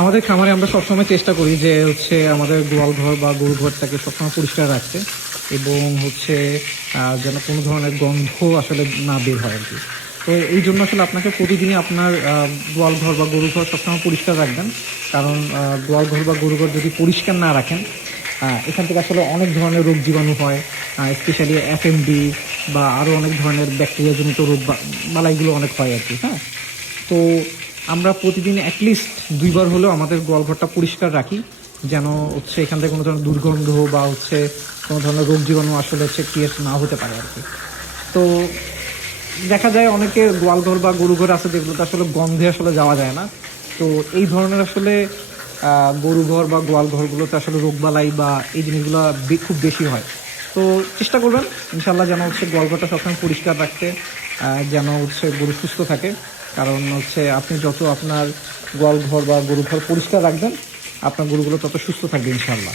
আমাদের খামারে আমরা সবসময় চেষ্টা করি যে হচ্ছে আমাদের গোয়াল ঘর বা গরু ঘরটাকে সবসময় পরিষ্কার রাখতে, এবং হচ্ছে যেন কোনো ধরনের গন্ধ আসলে না বের হয় আর কি। তো এই জন্য আসলে আপনাকে প্রতিদিনই আপনার গোয়াল ঘর বা গরু ঘর সবসময় পরিষ্কার রাখবেন। কারণ গোয়াল ঘর বা গরু ঘর যদি পরিষ্কার না রাখেন, এখান থেকে আসলে অনেক ধরনের রোগ জীবাণু হয়, স্পেশালি এফএমডি বা আরও অনেক ধরনের ব্যাকটেরিয়াজনিত রোগ বালাইগুলো অনেক হয় আর কি। হ্যাঁ, তো আমরা প্রতিদিন অ্যাটলিস্ট 2বার হলেও আমাদের গোয়ালঘরটা পরিষ্কার রাখি, যেন হচ্ছে এখান থেকে কোনো ধরনের দুর্গন্ধ বা হচ্ছে কোনো ধরনের রোগ জীবাণু আসলে হচ্ছে ক্রিয়েট না হতে পারে আর কি। তো দেখা যায় অনেকে গোয়ালঘর বা গরুঘর আছে যেগুলোতে আসলে গন্ধে আসলে যাওয়া যায় না। তো এই ধরনের আসলে গরুঘর বা গোয়ালঘরগুলোতে আসলে রোগবালাই বা এই জিনিসগুলো খুব বেশি হয়। তো চেষ্টা করবেন ইনশাল্লাহ যেন হচ্ছে গোয়ালঘরটা সবসময় পরিষ্কার রাখতে, যেন হচ্ছে গরু সুস্থ থাকে। কারণ হচ্ছে আপনি যত আপনার গোয়ালঘর বা গরুঘর পরিষ্কার রাখবেন, আপনার গরুগুলো তত সুস্থ থাকবে ইনশাল্লাহ।